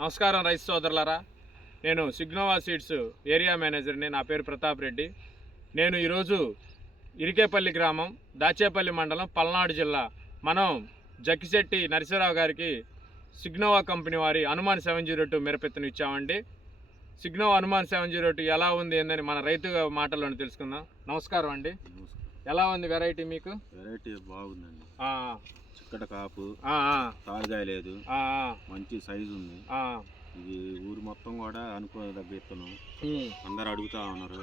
నమస్కారం రైతు సోదరులారా, నేను సిగ్నోవా సీడ్స్ ఏరియా మేనేజర్ని. నా పేరు ప్రతాప్ రెడ్డి. నేను ఈరోజు ఇరికేపల్లి గ్రామం, దాచేపల్లి మండలం, పల్నాడు జిల్లా. మనం జక్కిశెట్టి నరసింహరావు గారికి సిగ్నోవా కంపెనీ వారి హనుమాన్ 702 మిరపెత్తును ఇచ్చామండి. సిగ్నోవా హనుమాన్ 702 ఎలా ఉంది ఏందని మన రైతు మాటల్లోనే తెలుసుకుందాం. నమస్కారం అండి. ఎలా ఉంది వెరైటీ? మీకు వెరైటీ బాగుందండి. చిక్కడ కాపు, తాలుగాయ లేదు, మంచి సైజు ఉంది. ఇది ఊరు మొత్తం కూడా అనుకోదగ్గ విత్తనం. అందరు అడుగుతా ఉన్నారు.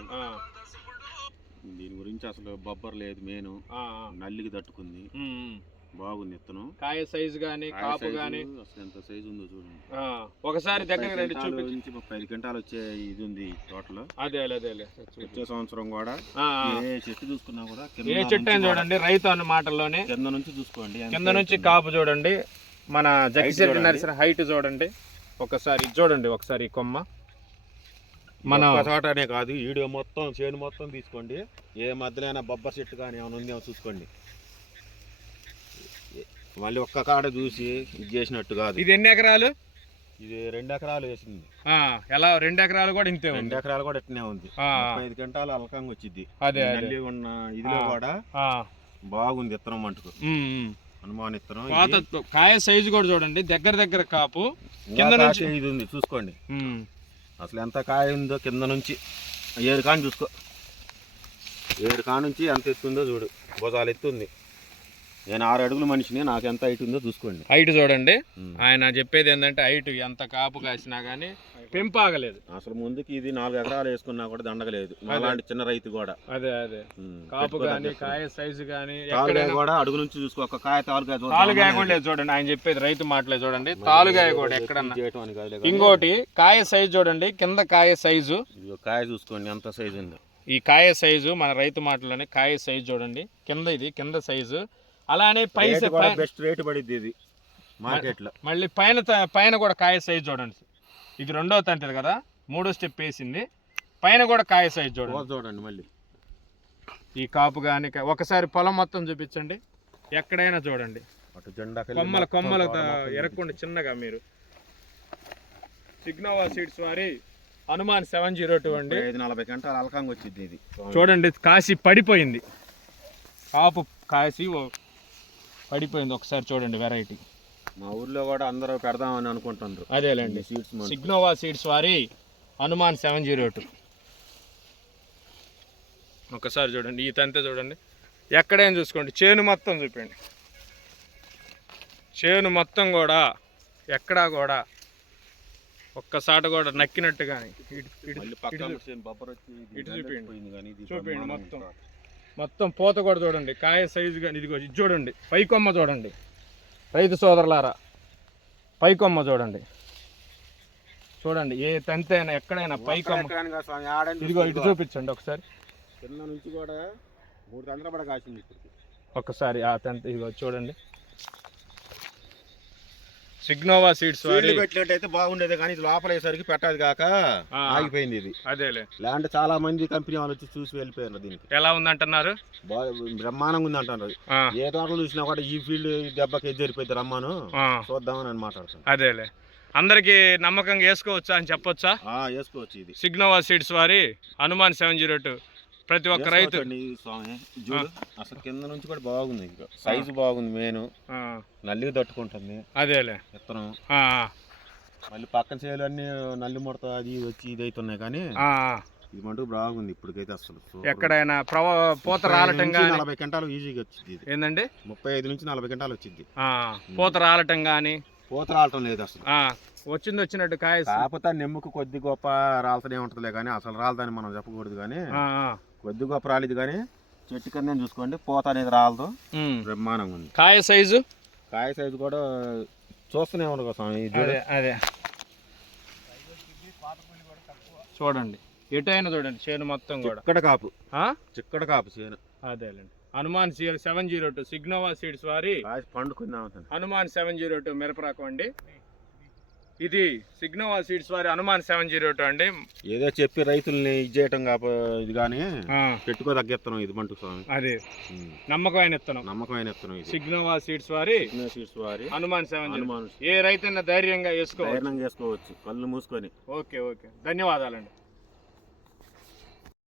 దీని గురించి అసలు బొబ్బర్ లేదు, మెయిన్ నల్లికి తట్టుకుంది. బాగుంది విత్తనం. కాయ సైజు గానీ కాపు గానీ అసలు ఎంత సైజు ఉందో చూడండి. ఒకసారి దగ్గర నుంచి 35 క్వింటాలు వచ్చే ఇది ఉంది టోటల్. అదే వచ్చే సంవత్సరం కూడా ఏ చెట్టు చూసుకున్నా కూడా ఏ చెట్టు అని చూడండి, రైతు అన్న మాటల్లోనే కింద నుంచి చూసుకోండి. కింద నుంచి కాపు చూడండి. మన జక్కిశెట్టి నరసింహ హైట్ చూడండి. ఒకసారి చూడండి, ఒకసారి కొమ్మ మన తోటనే కాదు, వీడియో మొత్తం చేను మొత్తం తీసుకోండి. ఏ మధ్యలో బొబ్బర్ చెట్టు కానీ ఏమైనా ఉందేమో చూసుకోండి. మళ్ళీ ఒక్క కాడ చూసి ఇది చేసినట్టు కాదు. ఇది ఎన్ని ఎకరాలు? ఇది 2 ఎకరాలు వేసింది. ఎలా 2 ఎకరాలు కూడా ఇంతే? 2 ఎకరాలు కూడా ఇట్నే ఉంది. 5 క్వింటాలు అలకంగా వచ్చింది. అదే ఉన్న ఇదిలో కూడా బాగుంది విత్తనం మటుకు. హనుమాన్ విత్తనం. కాయ సైజు కూడా చూడండి, దగ్గర కాపు. కింద నుంచి ఇది ఉంది చూసుకోండి. అసలు ఎంత కాయ ఉందో కింద నుంచి 7 కాని చూసుకో. 7 కాడ నుంచి ఎంత ఎత్తుందో చూడు. భుజాలు ఎత్తుంది. నేను 6 అడుగుల మనిషిని, నాకు ఎంత హైట్ ఉందో చూసుకోండి. హైట్ చూడండి. ఆయన చెప్పేది ఏంటంటే హైట్ ఎంత కాపు కాసినా కానీ పెంపాగలేదు. అసలు ముందుకి ఇది 4 ఎకరాలు వేసుకున్నా కూడా దండగలేదు. అలాంటి చిన్న రైతు కూడా అదే కాపు కానీ కాయ సైజు కానీ కూడా అడుగు నుంచి చూసుకో. ఒక కాయ తాలుగాయ కూడా లేదు చూడండి. ఆయన చెప్పేది రైతు మాటలే చూడండి. తాలుగాయ కూడా ఎక్కడన్నా. ఇంకోటి కాయ సైజు చూడండి, కింద కాయ సైజు. కాయ చూసుకోండి ఎంత సైజు ఉందో. ఈ కాయ సైజు మన రైతు మాటలోనే కాయ సైజు చూడండి. ఇది కింద సైజు. అలానే బెస్ట్ రేట్ పడిద్ది ఇది మార్కెట్లో. మళ్ళీ పైన కూడా కాయ సైజు చూడండి. ఇది 2వ తంతి కదా, 3వ స్టెప్ వేసింది. పైన కూడా కాయ సైజు చూడండి. మళ్ళీ ఈ కాపు కానీ ఒకసారి పొలం మొత్తం చూపించండి. ఎక్కడైనా చూడండి కొమ్మలు ఎరక్కుండా చిన్నగా. మీరు సిగ్నోవా సీడ్స్ వారి హనుమాన్ 702 అండి. 40 గంటలు అలకంగా వచ్చింది. ఇది చూడండి, కాసి పడిపోయింది. కాపు కాసి పడిపోయింది. ఒకసారి చూడండి వెరైటీ. మా ఊర్లో కూడా అందరూ పెడదామని అనుకుంటున్నారు. అదేలేండి, సిగ్నోవా సీడ్స్ వారి హనుమాన్ 702. ఒకసారి చూడండి, ఈ తంతే చూడండి. ఎక్కడైనా చూసుకోండి. చేను మొత్తం చూపండి. చేను మొత్తం కూడా ఎక్కడా కూడా ఒక్కసాట కూడా నక్కినట్టు కానీ చూపించండి. మొత్తం పూత కూడా చూడండి. కాయ సైజు కానీ ఇది చూడండి. పైకొమ్మ చూడండి రైతు సోదరులారా, పైకొమ్మ చూడండి. ఏ తంతి అయినా ఎక్కడైనా పైకొమ్మ ఇదిగో ఇటు చూపించండి ఒకసారి. కింద నుంచి కూడా 3 తంతుల పడ కాసింది. ఒక్కసారి ఆ తంతి ఇదిగో చూడండి. సిగ్నోవా సీడ్స్ పెట్టినట్టయితే బాగుండేది, కానీ ఇది లోపలేసరికి పెట్టాలి కాక ఆగిపోయింది. ఇది అదేలే ల్యాండ్ చాలా మంది కంపెనీ వాళ్ళు వచ్చి చూసి వెళ్ళిపోయారు. దీనికి ఎలా ఉందంటున్నారు? బ్రహ్మాండంగా ఉంది అంటున్నారు. ఏ తోటలు చూసినా కూడా ఈ ఫీల్డ్ దెబ్బకి జరిపోయింది. రమ్మాను చూద్దామని అని మాట్లాడుతాను. అదేలే, అందరికి నమ్మకంగా వేసుకోవచ్చా అని చెప్పొచ్చా? వేసుకోవచ్చు. ఇది సిగ్నోవా సీడ్స్ వారి హనుమాన్ 702 ప్రతి ఒక్క రైతు. అసలు కింద నుంచి కూడా బాగుంది, సైజు బాగుంది. మెయిన్ నల్లికి తట్టుకుంటుంది. అదేలే విత్తనం. మళ్ళీ పక్కన చేయాలి అన్ని నల్లి ముడత అది వచ్చి ఇది అవుతున్నాయి, కానీ ఇది మటుకు బాగుంది. ఇప్పటికైతే అసలు ఎక్కడైనా పూత రాలటం 40 క్వింటాలు ఈజీగా వచ్చింది. ఏంటండి 35 నుంచి 40 క్వింటాలు వచ్చింది. పూత రాలటం కానీ పూత రాలటం లేదు అసలు. వచ్చినట్టు కాయ కాకపోతే నిమ్మకు కొద్ది గొప్ప రాలతనే ఉంటుందిలే, కానీ అసలు రాలదని మనం చెప్పకూడదు. కానీ కొద్ది గొప్ప రాలేదు, కానీ చెట్టు కింద చూసుకోండి. పూత అనేది రాలదు, బ్రహ్మాండంగా ఉంది. కాయ సైజు కూడా చూస్తూనే ఉండదు కోసం. అదే చూడండి, ఎటైనా చూడండి. చేను మొత్తం కూడా చిక్కడ కాపు చేను. అదేలేండి, హనుమాన్ 702 సిగ్నోవా సీడ్స్ వారి పండుకుందాం హనుమాన్ 702 మిరప రకం అండి. ఇది సిగ్నోవా సీడ్స్ వారి హనుమాన్ 702 అండి. ఏదో చెప్పి రైతుల్ని ఇది చేయటం ఇది కానీ పెట్టుకోదగ్గ ఇత్తనం ఇది మంటు స్వామి. అదే నమ్మకమైన ఇత్తనం. ఇది సిగ్నోవా సీడ్స్ వారి హనుమాన్ 702. ఏ రైతైనా ధైర్యంగా వేసుకోవచ్చు, కళ్ళు మూసుకొని. ఓకే ధన్యవాదాలండి.